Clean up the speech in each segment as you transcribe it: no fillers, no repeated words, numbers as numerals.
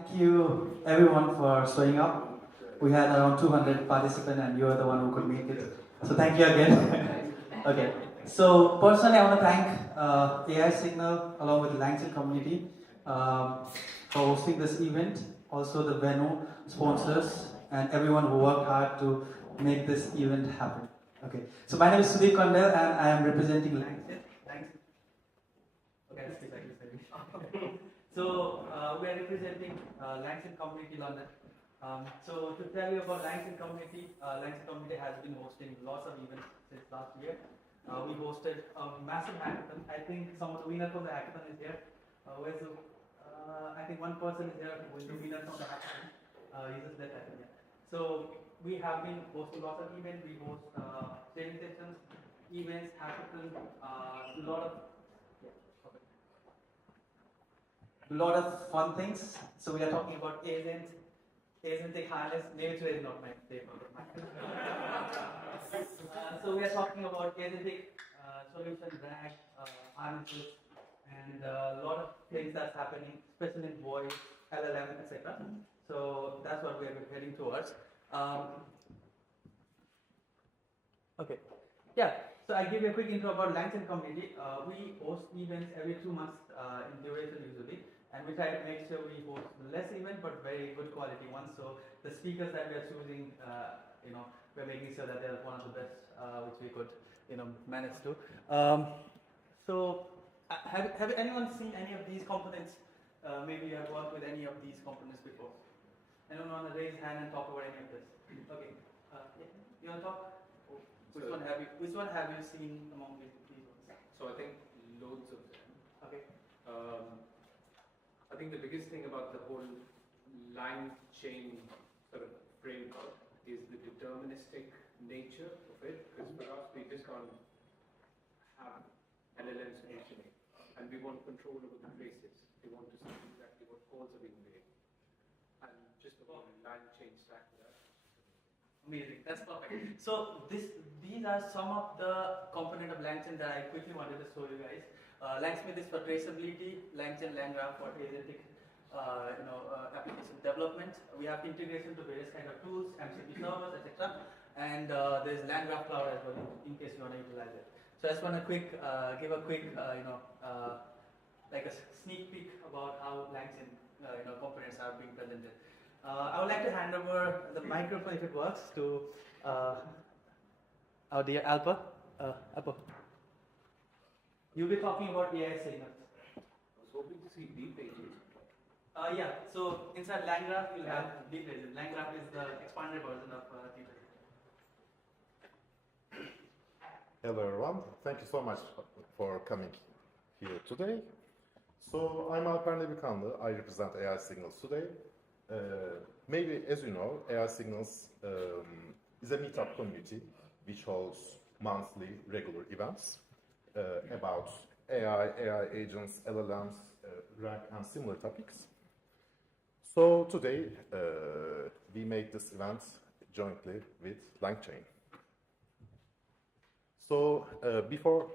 Thank you everyone for showing up. We had around 200 participants and you are the one who could make it. So thank you again. Okay. So personally I want to thank AI Signal along with the LangChain community for hosting this event. Also the venue sponsors and everyone who worked hard to make this event happen. Okay. So my name is Sudeep Kondel and I am representing LangChain. Okay, I'll speak like this maybe. So we are representing LangChain community London. So to tell you about LangChain community has been hosting lots of events since last year. We hosted a massive hackathon. I think some of the winners from the hackathon is here. I think one person is here who is the winner from the hackathon. Uses that hackathon. So we have been hosting lots of events. We host training sessions, events, hackathons, a lot of fun things. So we are talking about agentic harness. Maybe today is not my day. So we are talking about agentic solution, RAG, harnesses, and a lot of things that's happening, especially in voice, LLM, etc. So that's what we are heading towards. Okay. Yeah. So I'll give you a quick intro about LangChain community. We host events every 2 months in duration usually. And we try to make sure we host less event but very good quality ones. So the speakers that we are choosing, we're making sure that they're one of the best which we could, manage to. Have anyone seen any of these components? Maybe you have worked with any of these components before. Anyone want to raise hand and talk about any of this? Okay. You want to talk? Which one have you seen among these ones? So I think loads of them. Okay. I think the biggest thing about the whole LangChain sort of framework is the deterministic nature of it, because for us we just can't have LLMs functioning, and we want control over the traces. We want to see exactly what calls are being made, and just the whole LangChain stack for that. Amazing, that's perfect. So these are some of the components of LangChain that I quickly wanted to show you guys. LangSmith is for traceability, LangChain, LangGraph for agentic application development. We have integration to various kind of tools, MCP servers, etc. And there's LangGraph Cloud as well in case you want to utilize it. So I just want to give a quick, like a sneak peek about how LangChain components are being presented. I would like to hand over the microphone, if it works, to our dear Alpa. Alpa. You'll be talking about AI signals. I was hoping to see deep pages. Yeah, so inside LangGraph, you'll have deep pages. LangGraph is the expanded version of deep pages. Hello everyone, thank you so much for coming here today. So I'm Alper Nebikanlı, I represent AI Signals today. Maybe as you know, AI Signals is a meetup community which holds monthly regular events about AI agents, LLMs, RAG and similar topics. So today we made this event jointly with LangChain. So before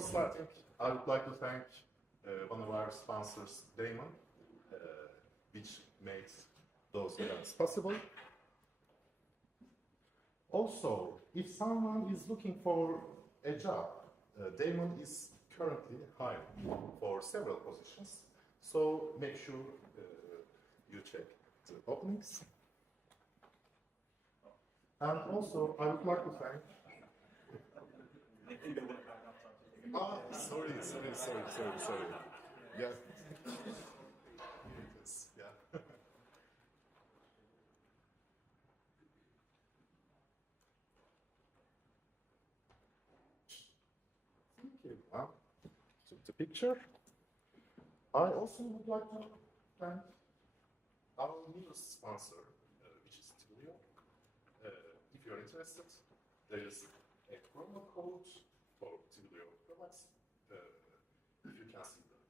starting, I would like to thank one of our sponsors, Damon, which makes those events possible. Also, if someone is looking for a job, Damon is currently hiring for several positions. So make sure you check the openings. And also, I would like to thank. Sorry. Yeah. Yes, yeah. Thank you. Took the picture. I also would like to thank our newest sponsor, which is Cleo. If you're interested, there is a promo code for Cleo products. If you can see them.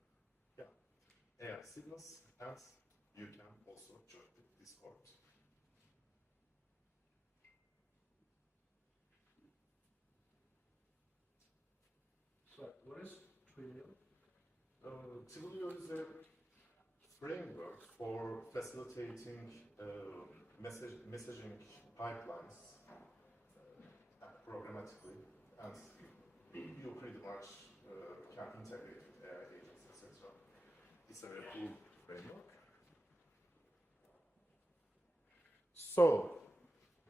Yeah. AI Signals, and you can also join the Discord. So, what is Twilio? Twilio is a framework for facilitating messaging pipelines programmatically, and you pretty much can integrate with AI agents, etc. It's a very cool framework. So,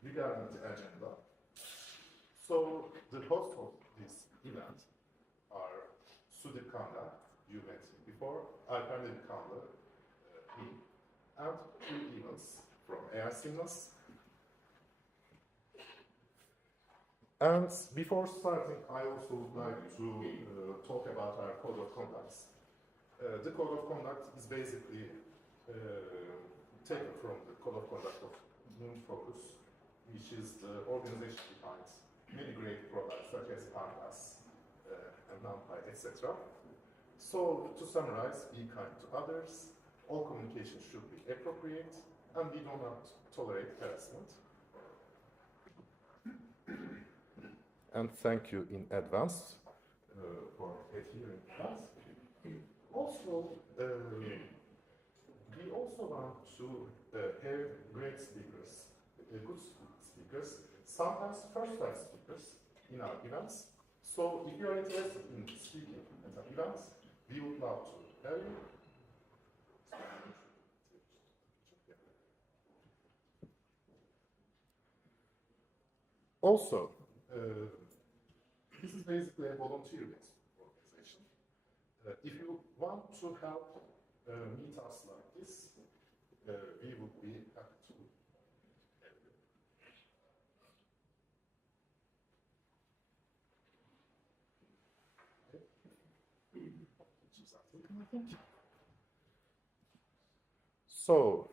regarding the agenda, so the host of this event are Sudip Kanda, you met before, Alper Kanda, me, and 2 emails from AI Signals. And before starting, I also would like to talk about our code of conduct. The code of conduct is basically taken from the code of conduct of Moon Focus, which is the organization behind many great products such as Pandas and NumPy, etc. So, to summarize, be kind to others, all communication should be appropriate, and we do not tolerate harassment. And thank you in advance for adhering to that. Also, we also want to have great speakers, good speakers, sometimes first-time speakers in our events. So if you are interested in speaking at an event, we would love to have you. Also, this is basically a volunteer-based organization. If you want to help meet us like this, we would be happy to help you. So,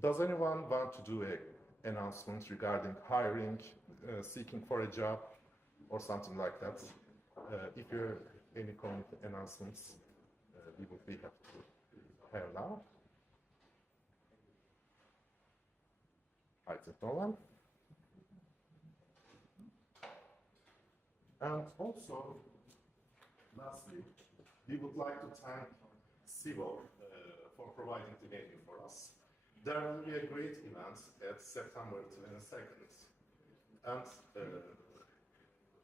does anyone want to do an announcement regarding hiring, seeking for a job, or something like that? If you have any community announcements, we would be happy to have now. I think no one. And also, lastly, we would like to thank Sivo for providing the venue for us. There will be a great event at September 22nd, and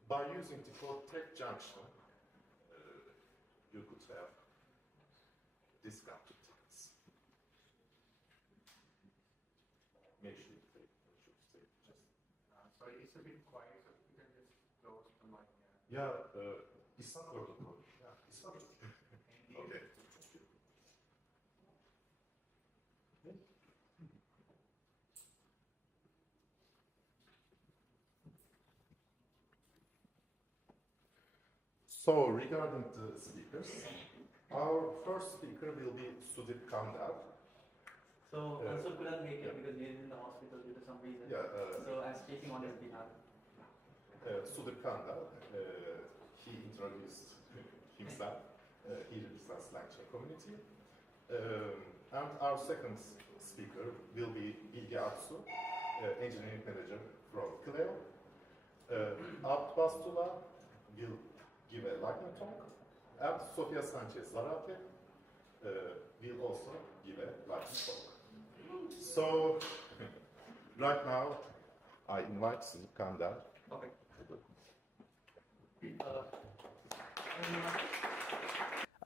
by using the code Tech Junction, you could have discounted tickets. Make sure you stay. Sorry, it's a bit quiet, so you can just close the mic. Yeah, it's not working. Yeah, it's not working. Okay. So, regarding the speakers, our first speaker will be Sudip Kanda. So, Anshul couldn't make it because he is in the hospital due to some reason. Yeah, so, I'm speaking on his behalf. Sudip Kanda, he introduced himself. He represents LangChain community. And our second speaker will be Bilge Aksu, engineering manager from Cleo. Bastola will give a lightning talk, and Sofía Sánchez-Zárate will also give a lightning talk. So, right now, I invite Sudip Kanda. Okay.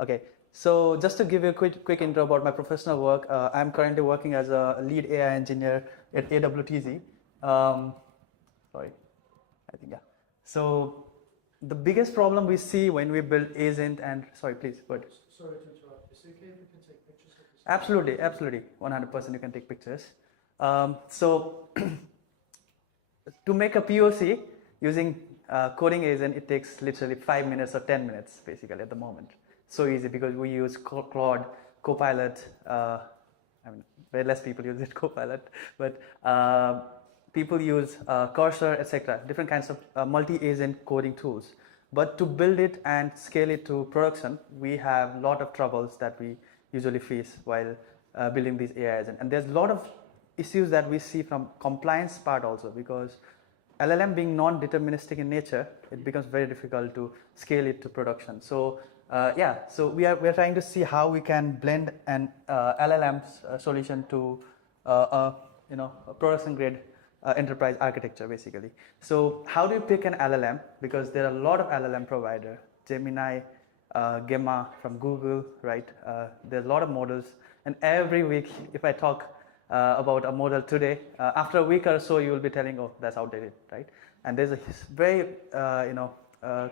Okay, so just to give you a quick intro about my professional work, I'm currently working as a lead AI engineer at AWTG. Sorry, I think, yeah. So, the biggest problem we see when we build agent and, sorry, please, go ahead. Sorry to interrupt. Is it okay if we can take pictures of this? Absolutely, absolutely. 100% you can take pictures. So, to make a POC using coding agent, it takes literally 5 minutes or 10 minutes basically at the moment. So easy because we use Claude, Copilot. I mean, very less people use it, Copilot, but people use Cursor, etc. Different kinds of multi-agent coding tools. But to build it and scale it to production, we have a lot of troubles that we usually face while building these AI agents. And there's a lot of issues that we see from compliance part also, because LLM being non-deterministic in nature, it becomes very difficult to scale it to production. So yeah, so we're trying to see how we can blend an LLM solution to a production grade enterprise architecture basically. So how do you pick an LLM? Because there are a lot of LLM provider, Gemini, Gemma from Google, right? There are a lot of models, and every week if I talk about a model today, after a week or so you will be telling, oh, that's outdated, right? And there's a very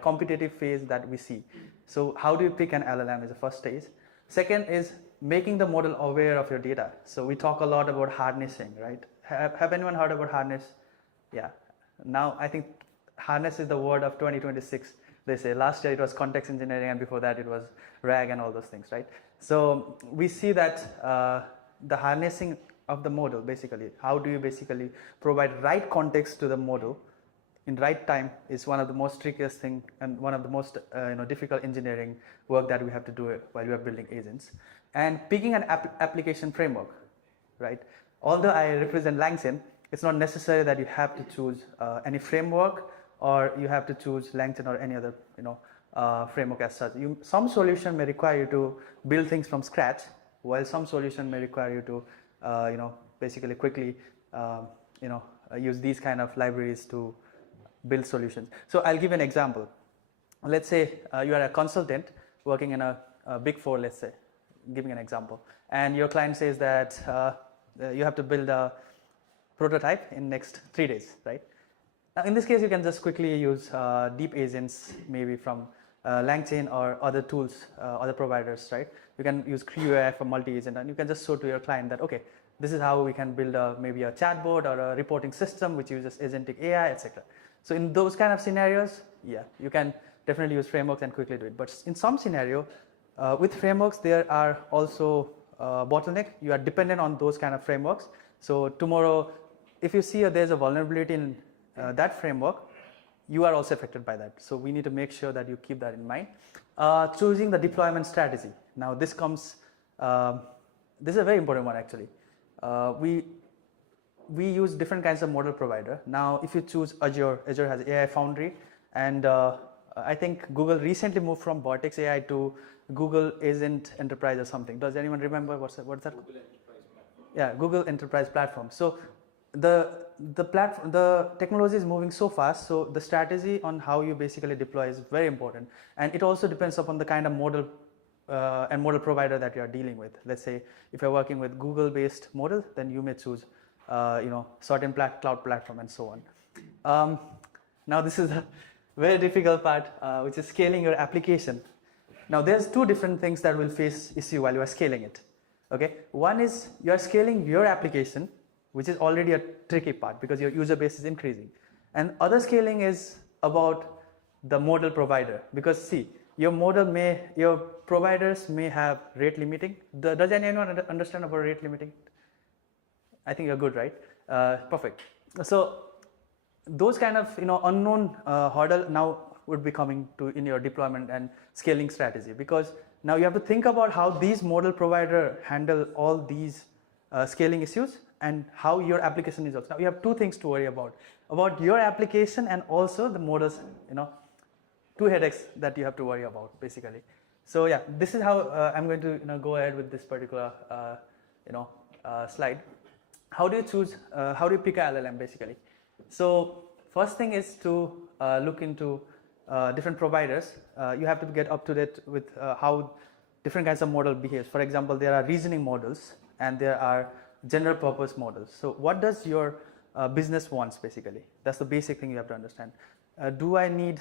competitive phase that we see. So how do you pick an LLM is the first stage. Second is making the model aware of your data. So we talk a lot about harnessing, right? Have anyone heard about harness? Yeah. Now I think harness is the word of 2026. They say last year it was context engineering, and before that it was RAG and all those things, right? So we see that the harnessing of the model, basically, how do you basically provide right context to the model in right time is one of the most trickiest thing and one of the most difficult engineering work that we have to do while we are building agents. And picking an application framework, right? Although I represent LangChain, it's not necessary that you have to choose any framework or you have to choose LangChain or any other framework as such. Some solution may require you to build things from scratch, while some solution may require you to basically quickly use these kind of libraries to build solutions. So I'll give an example. Let's say you are a consultant working in a big four, let's say, giving an example, and your client says that you have to build a prototype in next 3 days, right? Now in this case you can just quickly use deep agents maybe from LangChain or other tools, other providers, right? You can use QAI for multi-agent, and you can just show to your client that, okay, this is how we can build maybe a chatbot or a reporting system which uses agentic AI, etc. So in those kind of scenarios, yeah, you can definitely use frameworks and quickly do it. But in some scenario, with frameworks, there are also bottleneck. You are dependent on those kind of frameworks. So tomorrow, if you see there's a vulnerability in that framework, you are also affected by that. So we need to make sure that you keep that in mind. Choosing the deployment strategy. Now this comes, this is a very important one actually. We use different kinds of model provider. Now, if you choose Azure, Azure has AI Foundry, and I think Google recently moved from Vortex AI to Google Agent Enterprise or something. Does anyone remember what's that? Google Enterprise Platform. Yeah, Google Enterprise Platform. So the technology is moving so fast, so the strategy on how you basically deploy is very important, and it also depends upon the kind of model and model provider that you are dealing with. Let's say if you're working with Google-based model, then you may choose certain cloud platform and so on. Now this is a very difficult part, which is scaling your application. Now there's two different things that will face issue while you are scaling it. Okay, one is you are scaling your application, which is already a tricky part because your user base is increasing, and other scaling is about the model provider, because see, your providers may have rate limiting. Does anyone understand about rate limiting? I think you're good, right? Perfect. So those kind of unknown hurdle now would be coming to in your deployment and scaling strategy, because now you have to think about how these model provider handle all these scaling issues and how your application is also. Now you have two things to worry about your application and also the models, two headaches that you have to worry about basically. So yeah, this is how I'm going to go ahead with this particular slide. How do you choose, how do you pick a LLM basically? So first thing is to look into different providers. You have to get up to date with how different kinds of model behaves. For example, there are reasoning models and there are general purpose models. So what does your business wants basically? That's the basic thing you have to understand. Do I need,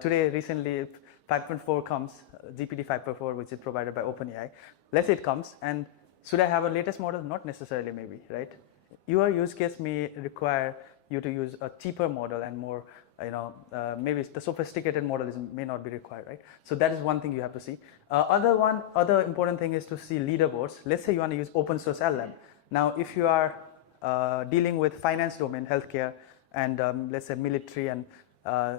today recently if 5.4 comes, GPT 5.4, which is provided by OpenAI, let's say it comes, and should I have a latest model? Not necessarily, maybe, right? Your use case may require you to use a cheaper model and more, maybe the sophisticated model may not be required, right? So that is one thing you have to see. Other important thing is to see leaderboards. Let's say you want to use open source LLM. Now, if you are dealing with finance domain, healthcare, and let's say military and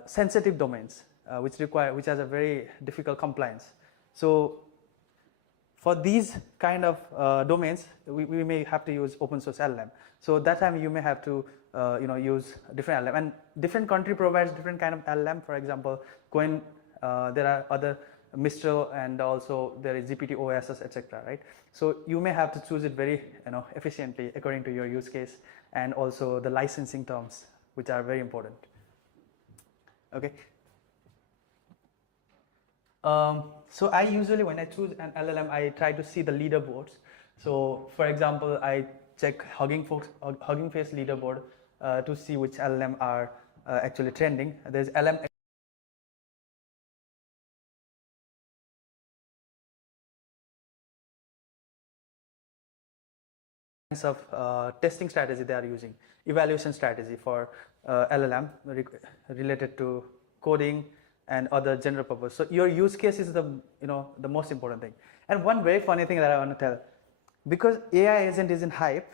sensitive domains, which has a very difficult compliance. So for these kind of domains, we may have to use open source LLM. So that time you may have to use different LLM, and different country provides different kind of LLM. For example, there are other Mistral, and also there is GPT OSS, etc. Right? So you may have to choose it very efficiently according to your use case, and also the licensing terms, which are very important. Okay. So I usually, when I choose an LLM, I try to see the leaderboards. So for example, I check Hugging Face leaderboard to see which LLM are actually trending. There's LM of testing strategy they are using, evaluation strategy for LLM related to coding and other general purpose. So your use case is the most important thing. And one very funny thing that I want to tell, because AI agent is in hype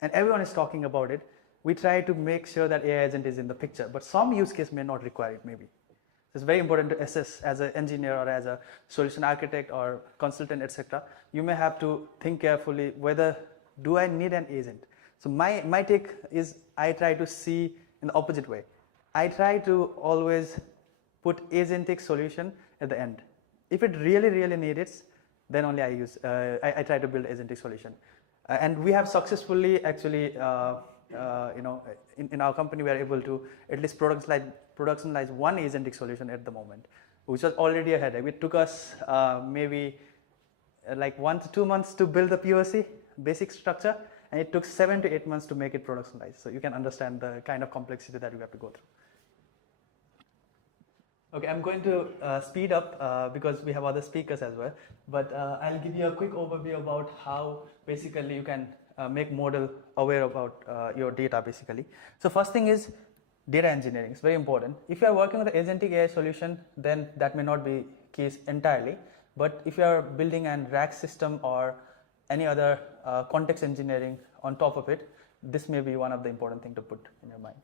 and everyone is talking about it, we try to make sure that AI agent is in the picture, but some use case may not require it maybe. So it's very important to assess as an engineer or as a solution architect or consultant, etc. You may have to think carefully whether do I need an agent. So my take is I try to see in the opposite way. I try to always put agentic solution at the end. If it really needs, then only I try to build agentic solution. And we have successfully actually, in our company, we are able to at least productionize one agentic solution at the moment, which was already a headache. It took us maybe like 1 to 2 months to build the POC, basic structure, and it took 7 to 8 months to make it productionized. So you can understand the kind of complexity that we have to go through. Okay, I'm going to speed up because we have other speakers as well, but I'll give you a quick overview about how basically you can make model aware about your data basically. So first thing is data engineering. It's very important. If you are working with an agentic AI solution, then that may not be case entirely, but if you are building an RAG system or any other context engineering on top of it, this may be one of the important things to put in your mind.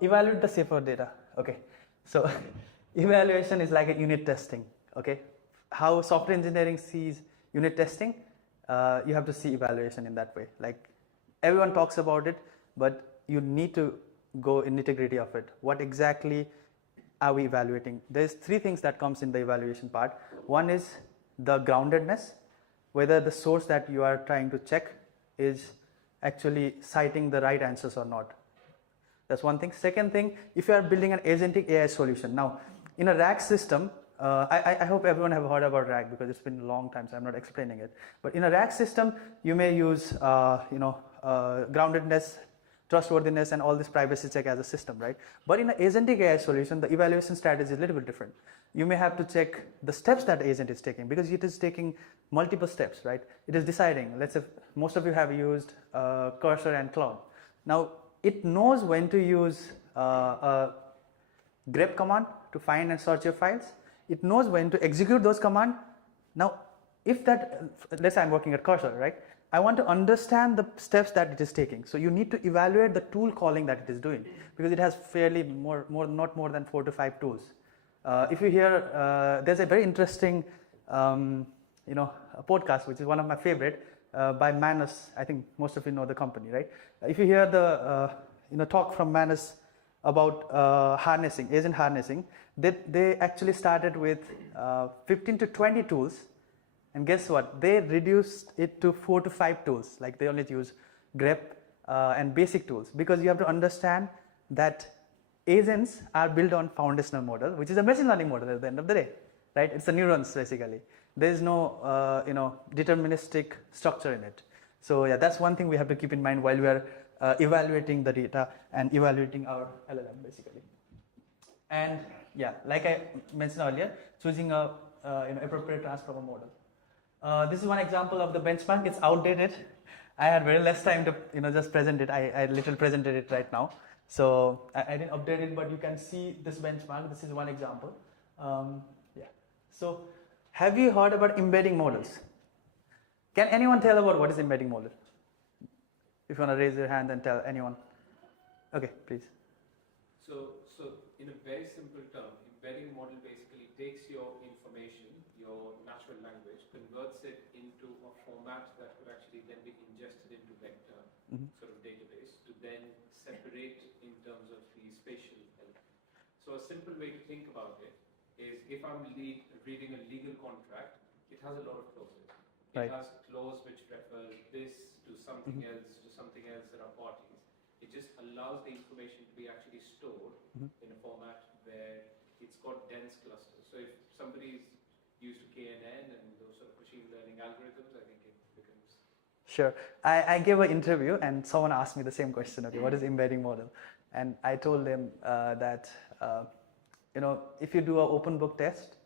Evaluate the safer data. Okay, so evaluation is like a unit testing. Okay, how software engineering sees unit testing, you have to see evaluation in that way. Like everyone talks about it, but you need to go in nitty-gritty of it. What exactly are we evaluating? There's 3 things that comes in the evaluation part. One is the groundedness, whether the source that you are trying to check is actually citing the right answers or not. That's one thing. Second thing, if you are building an agentic AI solution. Now, in a RAG system, I hope everyone have heard about RAG because it's been a long time, so I'm not explaining it. But in a RAG system, you may use groundedness, trustworthiness, and all this privacy check as a system, right? But in an agentic AI solution, the evaluation strategy is a little bit different. You may have to check the steps that agent is taking because it is taking multiple steps, right? It is deciding. Let's say most of you have used Cursor and Cloud. Now, it knows when to use a grep command to find and search your files. It knows when to execute those commands. Now, if that, let's say I'm working at Cursor, right? I want to understand the steps that it is taking. So you need to evaluate the tool calling that it is doing because it has fairly not more than 4 to 5 tools. If you hear, there's a very interesting, a podcast, which is one of my favorite, by Manus. I think most of you know the company, right? If you hear the talk from Manus about harnessing, agent harnessing, they actually started with 15 to 20 tools, and guess what? They reduced it to 4 to 5 tools. Like they only use grep and basic tools because you have to understand that agents are built on foundational model, which is a machine learning model at the end of the day, right? It's the neurons basically. There is no deterministic structure in it. So yeah, that's one thing we have to keep in mind while we are evaluating the data and evaluating our LLM basically. And yeah, like I mentioned earlier, choosing a appropriate transformer model. This is one example of the benchmark. It's outdated. I had very less time to just present it. I literally presented it right now. So I didn't update it, but you can see this benchmark. This is one example. Yeah. So have you heard about embedding models? Can anyone tell about what is embedding model? If you want to raise your hand and tell anyone. Okay, please. So in a very simple term, embedding model basically takes your information, your natural language, converts it into a format that could actually then be ingested into vector sort of database to then separate in terms of the spatial element. So a simple way to think about it is if I'm reading a legal contract, it has a lot of clauses. It Right. has a clause which refers this to something else, to something else that are parties. It just allows the information to be actually stored in a format where it's got dense clusters. So if somebody is used to KNN and those sort of machine learning algorithms, I think it becomes... Sure. I gave an interview and someone asked me the same question, okay, what is embedding model? And I told them that, if you do an open book test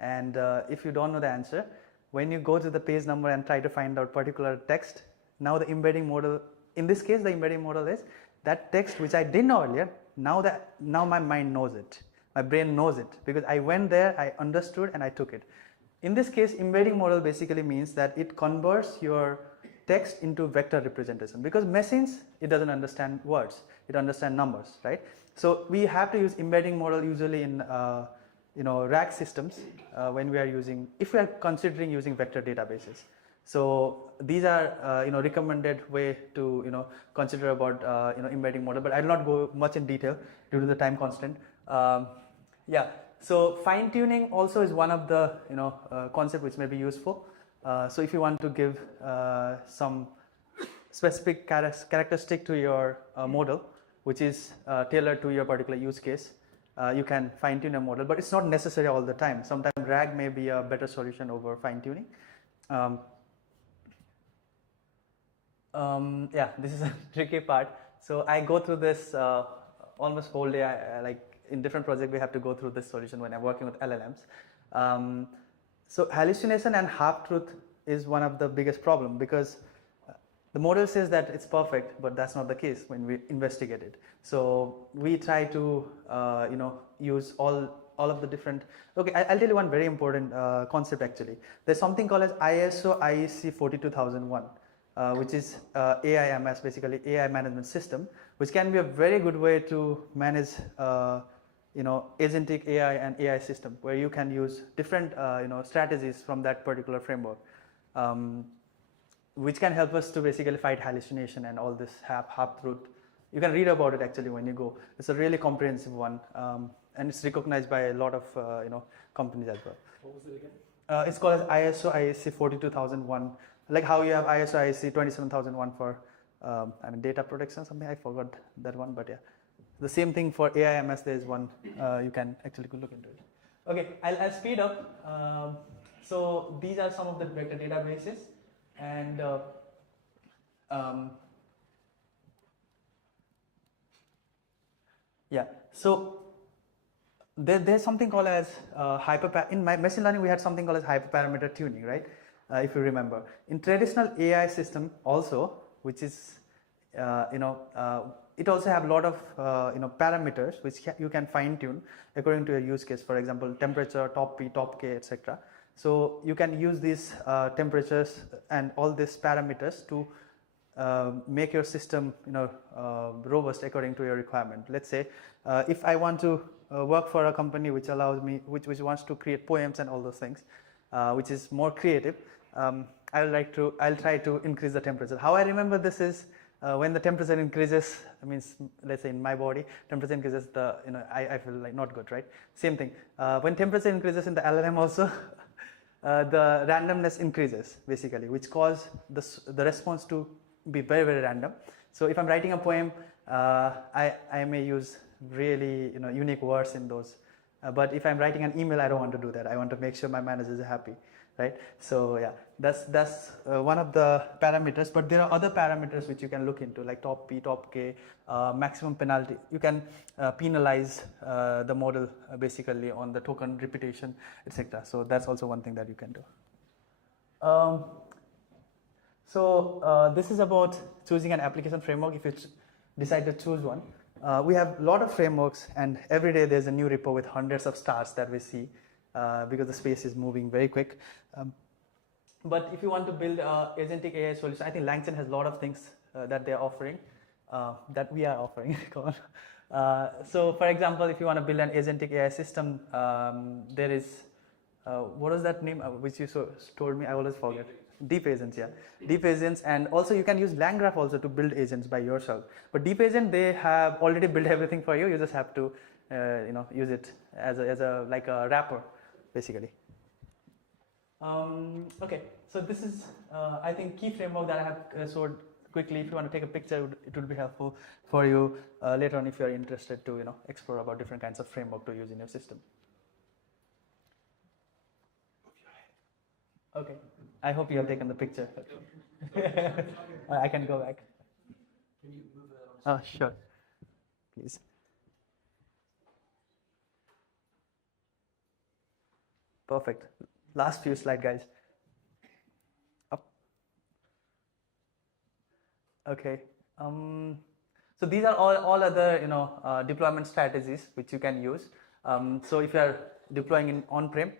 and if you don't know the answer, when you go to the page number and try to find out particular text, now the embedding model, in this case, the embedding model is that text which I didn't know earlier, now my mind knows it. My brain knows it because I went there, I understood and I took it. In this case, embedding model basically means that it converts your text into vector representation because machines, it doesn't understand words, it understands numbers, right? So we have to use embedding model usually in RAG systems when we are using, if we are considering using vector databases. So these are recommended way to consider about embedding model, but I will not go much in detail due to the time constraint. Yeah, so fine tuning also is one of the concept which may be useful. So if you want to give some specific characteristic to your model, which is tailored to your particular use case, you can fine tune a model, but it's not necessary all the time. Sometimes RAG may be a better solution over fine tuning. Yeah, this is a tricky part. So I go through this almost whole day. Like in different projects, we have to go through this solution when I'm working with LLMs. So hallucination and half-truth is one of the biggest problem because the model says that it's perfect, but that's not the case when we investigate it. So we try to use all of the different. Okay, I'll tell you one very important concept actually. There's something called as ISO IEC 42001. Which is AIMS, basically AI management system, which can be a very good way to manage agentic AI and AI system, where you can use different strategies from that particular framework, which can help us to basically fight hallucination and all this half-truth. You can read about it actually when you go. It's a really comprehensive one, and it's recognized by a lot of companies as well. What was it again? It's called as ISO IEC 42001. Like how you have ISO IEC 27001 for data protection, something I forgot that one, but yeah. The same thing for AIMS, there is one, you can actually look into it. Okay, I'll speed up. So these are some of the vector databases, and yeah, so there's something called as in my machine learning we had something called as hyperparameter tuning, right? If you remember, in traditional AI system also, which is it also have a lot of parameters which you can fine tune according to your use case. For example, temperature, top P, top K, etc. So you can use these temperatures and all these parameters to make your system robust according to your requirement. Let's say if I want to work for a company which allows me, which wants to create poems and all those things, which is more creative. I'll try to increase the temperature. How I remember this is when the temperature increases, means let's say in my body, temperature increases, I feel like not good, right? Same thing. When temperature increases in the LLM also, the randomness increases basically, which cause the response to be very, very random. So if I'm writing a poem, I may use really unique words in those. But if I'm writing an email, I don't want to do that. I want to make sure my managers are happy, right? So yeah, that's one of the parameters. But there are other parameters which you can look into, like top P, top K, maximum penalty. You can penalize the model basically on the token repetition, etc. So that's also one thing that you can do. So this is about choosing an application framework. If you decide to choose one. We have a lot of frameworks, and every day there's a new repo with hundreds of stars that we see because the space is moving very quick. But if you want to build an agentic AI solution, I think LangChain has a lot of things that they're offering, that we are offering. So for example, if you want to build an agentic AI system, there is, what was that name which you told me? I always forget. Deep agents, yeah. Deep agents, and also you can use LangGraph also to build agents by yourself. But deep agent, they have already built everything for you. You just have to use it as a like a wrapper, basically. Okay, so this is I think key framework that I have showed quickly. If you want to take a picture, it would be helpful for you later on if you are interested to explore about different kinds of framework to use in your system. Okay, I hope you have taken the picture. I can go back. Can you move that on? Oh, sure. Please. Perfect. Last few slides, guys. Up. Okay. So these are all other deployment strategies which you can use. So if you are deploying in on-prem,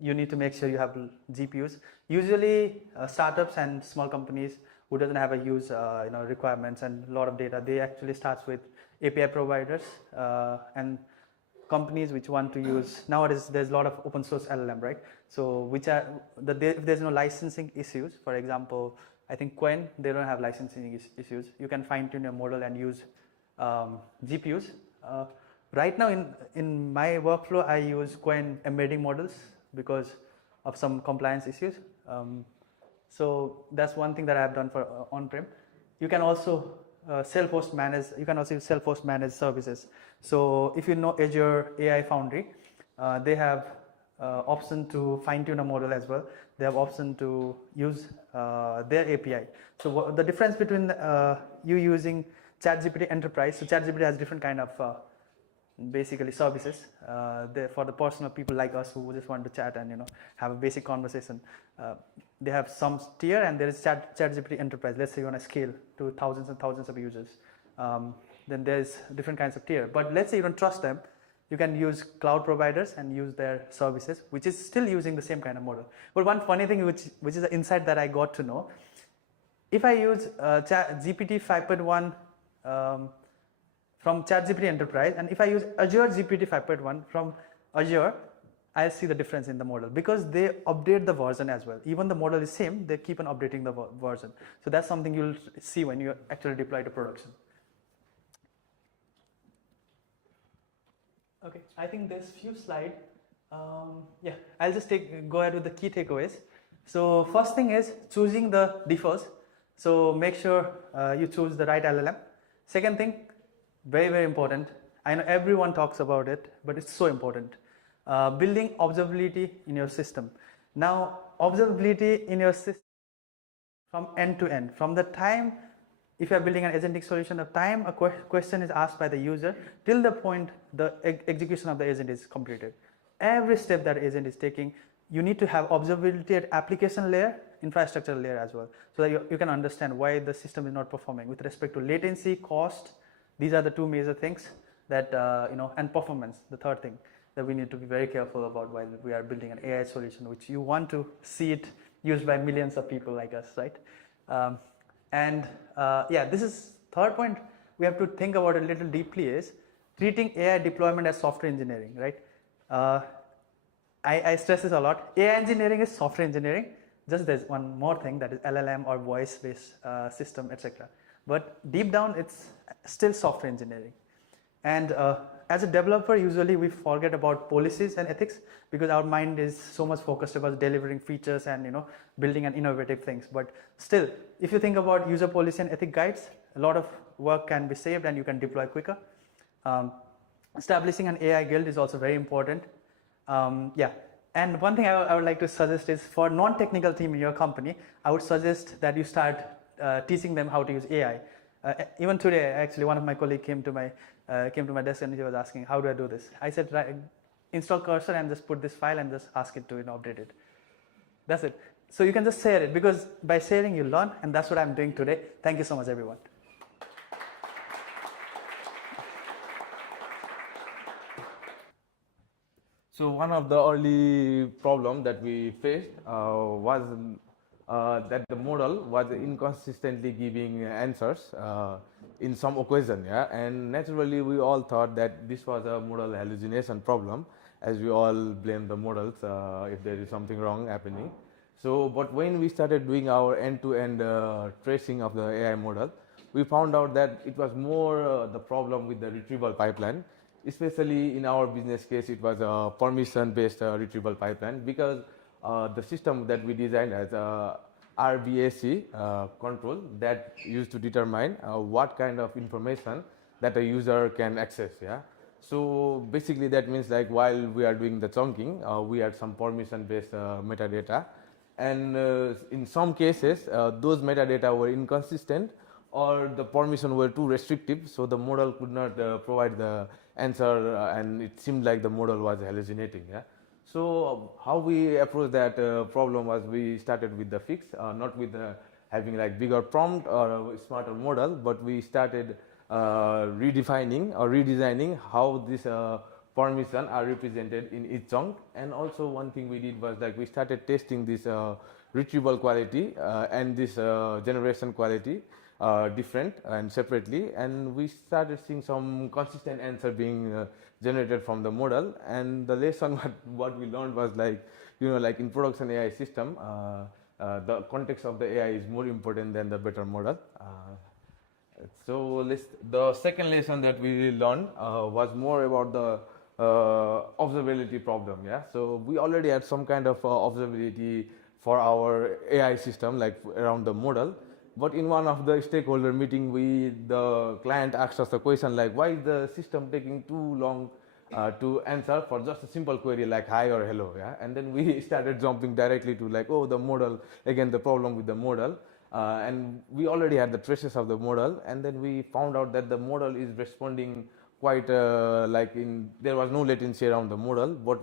you need to make sure you have GPUs. Usually, startups and small companies who doesn't have a huge requirements and a lot of data, they actually starts with API providers and companies which want to use. Nowadays, there's a lot of open source LLM, right? So which are if there's no licensing issues. For example, I think Quen, they don't have licensing issues. You can fine tune your model and use GPUs. Right now in my workflow, I use Quen embedding models because of some compliance issues. So that's one thing that I have done for on-prem. You can also self-host manage. You can also use self-host managed services. So if you know Azure AI Foundry, they have option to fine-tune a model as well. They have option to use their API. So the difference between you using ChatGPT Enterprise, so ChatGPT has different kind of basically services for the personal people like us who just want to chat and have a basic conversation. They have some tier, and there is ChatGPT Enterprise. Let's say you want to scale to thousands and thousands of users. Then there's different kinds of tier. But let's say you don't trust them, you can use cloud providers and use their services, which is still using the same kind of model. But one funny thing, which is an insight that I got to know, if I use GPT 5.1 from ChatGPT Enterprise, and if I use Azure GPT 5.1 from Azure, I'll see the difference in the model because they update the version as well. Even the model is same, they keep on updating the version. So that's something you'll see when you actually deploy to production. Okay, I think there's few slides. Yeah, I'll just go ahead with the key takeaways. So first thing is choosing the defaults. So make sure you choose the right LLM. Second thing, very, very important. I know everyone talks about it, but it's so important. Building observability in your system. Now, observability in your system from end to end. From the time, if you are building an agentic solution, the time a question is asked by the user till the point the execution of the agent is completed. Every step that agent is taking, you need to have observability at application layer, infrastructure layer as well, so that you can understand why the system is not performing with respect to latency, cost. These are the two major things that and performance, the third thing that we need to be very careful about while we are building an AI solution, which you want to see it used by millions of people like us, right? Yeah, this is third point we have to think about a little deeply is treating AI deployment as software engineering, right? I stress this a lot. AI engineering is software engineering. Just there's one more thing, that is LLM or voice-based system, etc. But deep down, it's still software engineering. And as a developer, usually we forget about policies and ethics because our mind is so much focused about delivering features and building an innovative things. But still, if you think about user policy and ethic guides, a lot of work can be saved and you can deploy quicker. Establishing an AI guild is also very important. Yeah. And one thing I would like to suggest is for non-technical team in your company, I would suggest that you start teaching them how to use AI. Even today, actually, one of my colleagues came to my desk and he was asking, how do I do this? I said, right, install Cursor and just put this file and just ask it to update it. That's it. So you can just share it because by sharing you learn, and that's what I'm doing today. Thank you so much, everyone. So one of the early problem that we faced was that the model was inconsistently giving answers in some occasion, yeah, and naturally we all thought that this was a model hallucination problem, as we all blame the models if there is something wrong happening. So, but when we started doing our end-to-end tracing of the AI model, we found out that it was more the problem with the retrieval pipeline. especially in our business case, it was a permission-based retrieval pipeline, because the system that we designed as a RBAC control that used to determine what kind of information that a user can access. Yeah. So basically that means like while we are doing the chunking, we had some permission-based metadata, and in some cases those metadata were inconsistent or the permission were too restrictive, so the model could not provide the answer, and it seemed like the model was hallucinating. Yeah. So how we approached that problem was we started with the fix, not with having like bigger prompt or a smarter model, but we started redefining or redesigning how this permission are represented in each chunk. And also one thing we did was like we started testing this retrieval quality and this generation quality different and separately, and we started seeing some consistent answer being generated from the model. And the lesson what we learned was like, you know, like in production AI system, the context of the AI is more important than the better model. So the second lesson that we learned was more about the observability problem. Yeah, so we already had some kind of observability for our AI system, like around the model. But in one of the stakeholder meeting, the client asked us a question like, why is the system taking too long to answer for just a simple query like hi or hello? Yeah, and then we started jumping directly to like, oh, the model, again the problem with the model. And we already had the traces of the model, and then we found out that the model is responding quite there was no latency around the model, but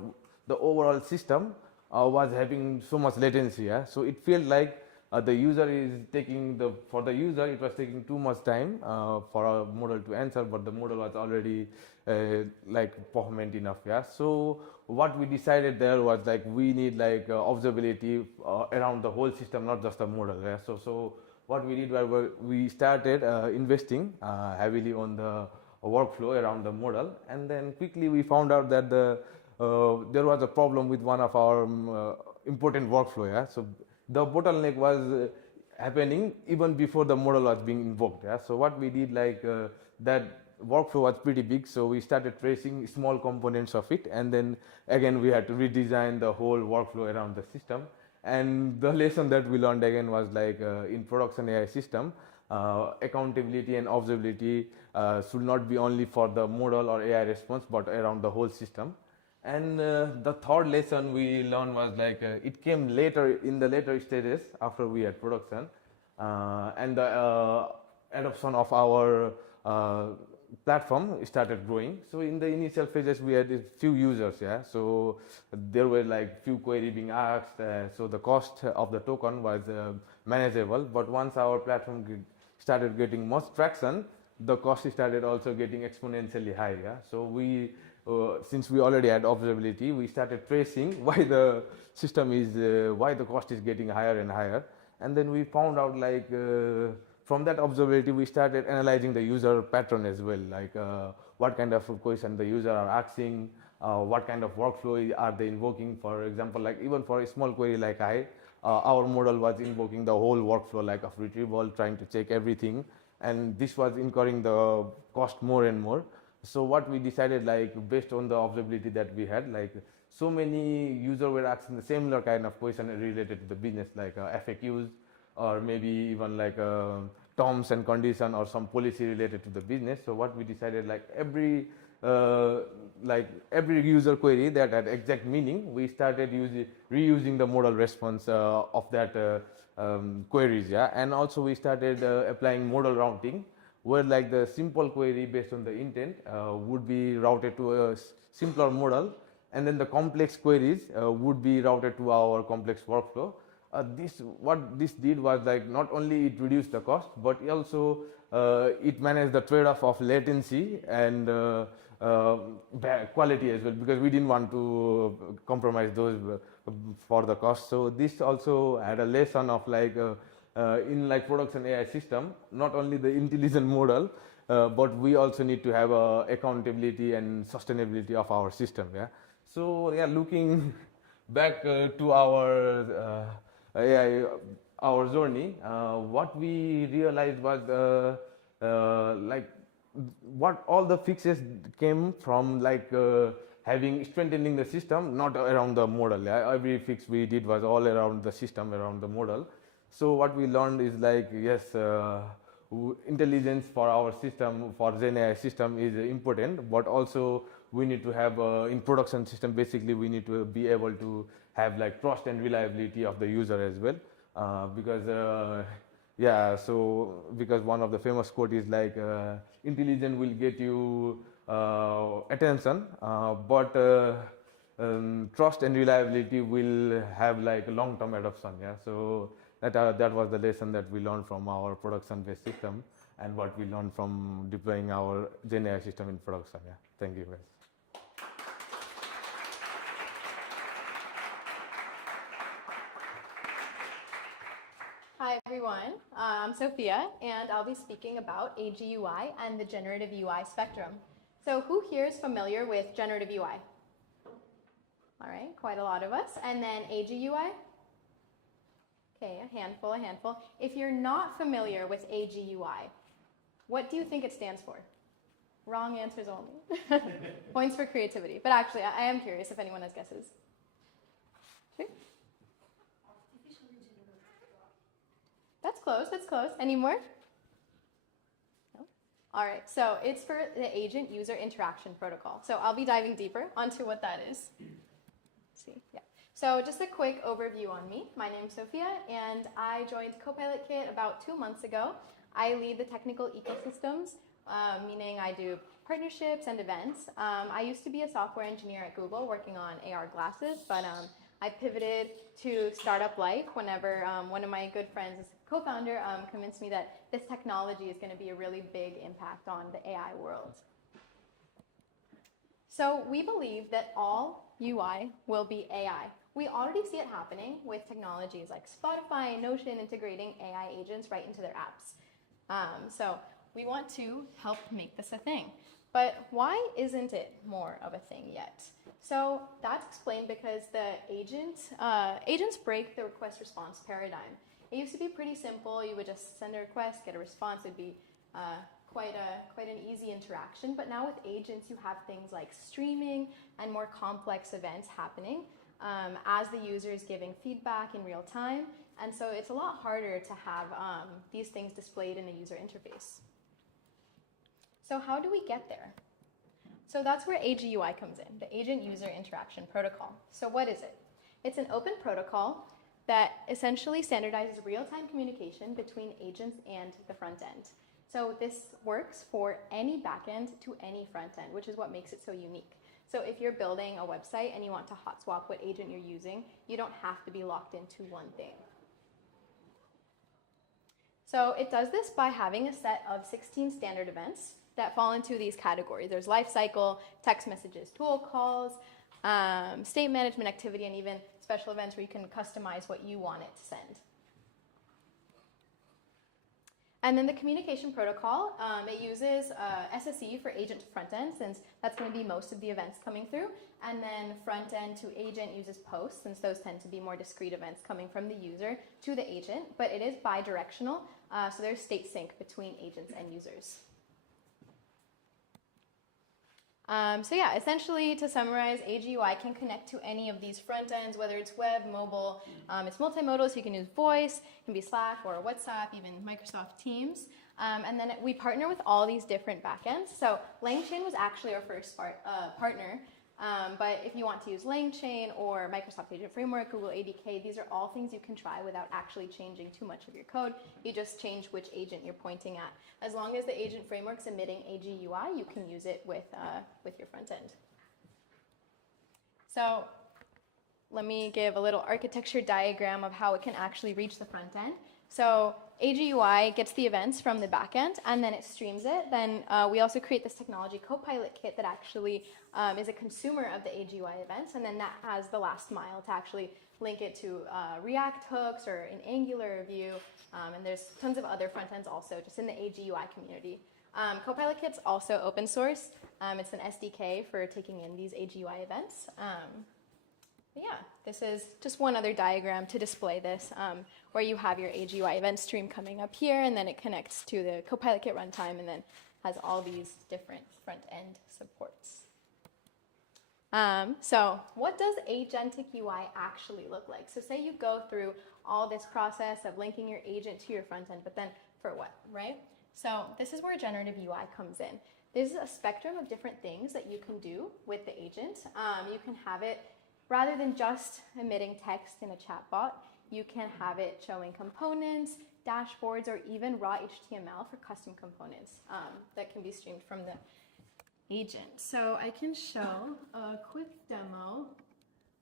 the overall system was having so much latency. Yeah? So it felt like the user is taking for the user it was taking too much time for a model to answer, but the model was already like performant enough. Yeah. So what we decided there was like we need like observability around the whole system, not just the model. Yeah. So what we did was we started investing heavily on the workflow around the model, and then quickly we found out that there was a problem with one of our important workflow. Yeah. So the bottleneck was happening even before the model was being invoked. Yeah? So what we did, like that workflow was pretty big, so we started tracing small components of it, and then again we had to redesign the whole workflow around the system. And the lesson that we learned again was like in production AI system, accountability and observability should not be only for the model or AI response, but around the whole system. And the third lesson we learned was like it came later in the later stages after we had production, and the adoption of our platform started growing. So in the initial phases we had a few users. Yeah, so there were like few queries being asked, so the cost of the token was manageable. But once our platform started getting much traction, the cost started also getting exponentially high. Yeah, so we since we already had observability, we started tracing why the system is why the cost is getting higher and higher. And then we found out like from that observability we started analyzing the user pattern as well, like what kind of question the user are asking, what kind of workflow are they invoking. For example, like even for a small query like our model was invoking the whole workflow like of retrieval, trying to check everything, and this was incurring the cost more and more. So what we decided, like based on the observability that we had, like so many users were asking the similar kind of question related to the business, like FAQs, or maybe even like terms and condition or some policy related to the business. So what we decided, like every user query that had exact meaning, we started reusing the model response of that queries. Yeah, and also we started applying model routing, where like the simple query based on the intent would be routed to a simpler model, and then the complex queries would be routed to our complex workflow. What this did was like not only it reduced the cost, but also it managed the trade-off of latency and quality as well, because we didn't want to compromise those for the cost. So this also had a lesson of like in like production AI system, not only the intelligent model, but we also need to have accountability and sustainability of our system. Yeah. So yeah, looking back to our AI, our journey, what we realized was like what all the fixes came from, like having strengthening the system, not around the model. Yeah? Every fix we did was all around the system, around the model. So what we learned is like, yes, intelligence for our system, for Gen AI system is important, but also we need to have in production system, basically we need to be able to have like trust and reliability of the user as well, because yeah, so because one of the famous quote is like intelligence will get you attention, but trust and reliability will have like long-term adoption. Yeah, so that was the lesson that we learned from our production-based system and what we learned from deploying our Gen AI system in production. Yeah, thank you guys. Hi everyone, I'm Sofía and I'll be speaking about AGUI and the generative UI spectrum. So who here is familiar with generative UI? All right, quite a lot of us. And then AGUI? Okay, a handful. If you're not familiar with AGUI, what do you think it stands for? Wrong answers only. Points for creativity. But actually, I am curious if anyone has guesses. Sure. That's close. Any more? No? All right, so it's for the Agent User Interaction Protocol. So I'll be diving deeper onto what that is. Let's see, yeah. So just a quick overview on me. My name is Sofía, and I joined CopilotKit about 2 months ago. I lead the technical ecosystems, meaning I do partnerships and events. I used to be a software engineer at Google working on AR glasses, but I pivoted to startup life whenever one of my good friends, co-founder, convinced me that this technology is going to be a really big impact on the AI world. So we believe that all UI will be AI. We already see it happening with technologies like Spotify and Notion integrating AI agents right into their apps. So we want to help make this a thing. But why isn't it more of a thing yet? So that's explained because the agents break the request-response paradigm. It used to be pretty simple. You would just send a request, get a response. It would be quite an easy interaction. But now with agents, you have things like streaming and more complex events happening as the user is giving feedback in real time. And so it's a lot harder to have these things displayed in a user interface. So how do we get there? So that's where AGUI comes in, the Agent User Interaction Protocol. So what is it? It's an open protocol that essentially standardizes real-time communication between agents and the front end. So this works for any backend to any front end, which is what makes it so unique. So if you're building a website and you want to hot swap what agent you're using, you don't have to be locked into one thing. So it does this by having a set of 16 standard events that fall into these categories. There's lifecycle, text messages, tool calls, state management activity, and even special events where you can customize what you want it to send. And then the communication protocol, it uses SSE for agent to front end, since that's going to be most of the events coming through. And then front end to agent uses post, since those tend to be more discrete events coming from the user to the agent. But it is bi-directional, so there's state sync between agents and users. So yeah, essentially to summarize, AGUI can connect to any of these front ends, whether it's web, mobile. It's multimodal, so you can use voice, it can be Slack or WhatsApp, even Microsoft Teams. And then we partner with all these different backends. So LangChain was actually our first partner. But if you want to use LangChain or Microsoft Agent Framework, Google ADK, these are all things you can try without actually changing too much of your code. You just change which agent you're pointing at. As long as the agent framework's emitting AGUI, you can use it with your front end. So let me give a little architecture diagram of how it can actually reach the front end. So AGUI gets the events from the backend, and then it streams it. Then we also create this technology, CopilotKit, that actually is a consumer of the AGUI events, and then that has the last mile to actually link it to React hooks or an Angular view, and there's tons of other front ends also just in the AGUI community. CopilotKit's also open source. It's an SDK for taking in these AGUI events. But yeah, this is just one other diagram to display this, where you have your AGUI event stream coming up here, and then it connects to the CopilotKit runtime, and then has all these different front-end supports. So what does agentic UI actually look like? So say you go through all this process of linking your agent to your front end, but then for what, right? So this is where generative UI comes in. There's a spectrum of different things that you can do with the agent. You can have it, rather than just emitting text in a chatbot, you can have it showing components, dashboards, or even raw HTML for custom components that can be streamed from the agent. So I can show a quick demo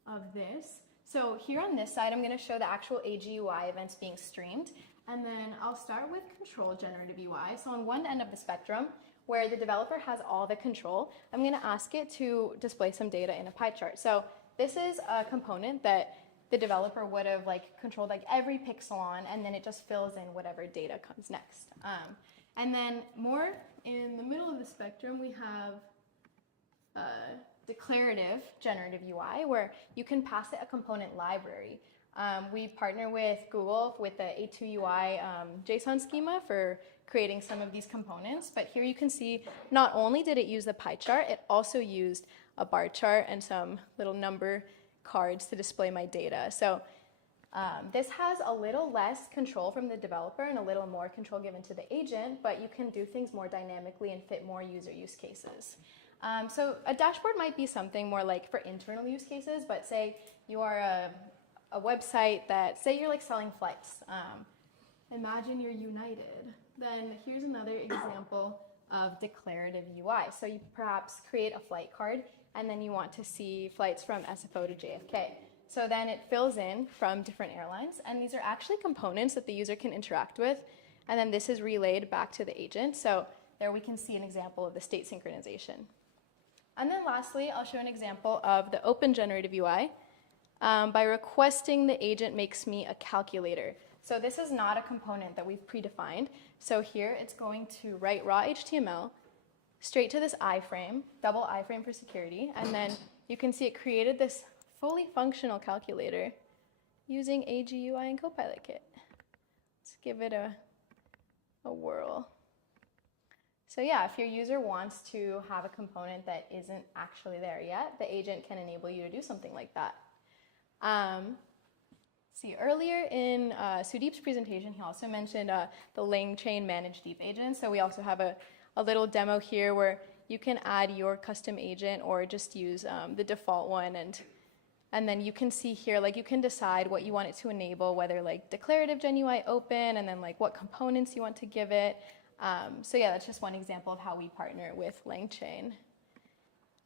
of this. So here on this side, I'm going to show the actual AGUI events being streamed. And then I'll start with control generative UI. So on one end of the spectrum, where the developer has all the control, I'm going to ask it to display some data in a pie chart. So this is a component that the developer would have controlled every pixel on, and then it just fills in whatever data comes next. And then more in the middle of the spectrum, we have declarative generative UI, where you can pass it a component library. We partner with Google with the A2UI JSON schema for creating some of these components. But here you can see not only did it use the pie chart, it also used a bar chart and some little number cards to display my data. So this has a little less control from the developer and a little more control given to the agent, but you can do things more dynamically and fit more user use cases. So a dashboard might be something more like for internal use cases, but say you are a website that, say you're selling flights. Imagine you're United. Then here's another example of declarative UI. So you perhaps create a flight card, and then you want to see flights from SFO to JFK. So then it fills in from different airlines, and these are actually components that the user can interact with, and then this is relayed back to the agent. So there we can see an example of the state synchronization. And then lastly, I'll show an example of the open generative UI. By requesting the agent makes me a calculator. So this is not a component that we've predefined. So here it's going to write raw HTML straight to this iframe, double iframe for security, and then you can see it created this fully functional calculator using AGUI and CopilotKit. Let's give it a whirl. So yeah, if your user wants to have a component that isn't actually there yet, the agent can enable you to do something like that. See, earlier in Sudeep's presentation, he also mentioned the LangChain managed deep agent. So we also have a little demo here where you can add your custom agent or just use the default one, and then you can see here, you can decide what you want it to enable, whether declarative Gen UI open, and then what components you want to give it. So yeah, that's just one example of how we partner with LangChain.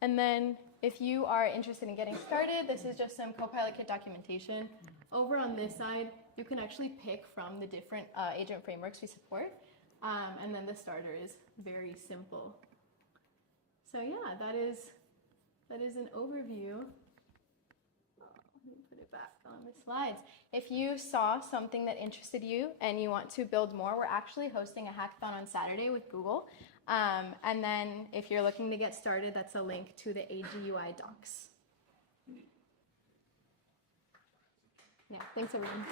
And then if you are interested in getting started, this is just some CopilotKit documentation. Over on this side, you can actually pick from the different agent frameworks we support. And then the starter is very simple. So yeah, that is an overview. Let me put it back on the slides. If you saw something that interested you and you want to build more, we're actually hosting a hackathon on Saturday with Google. And then if you're looking to get started, that's a link to the AGUI docs. Yeah, thanks everyone.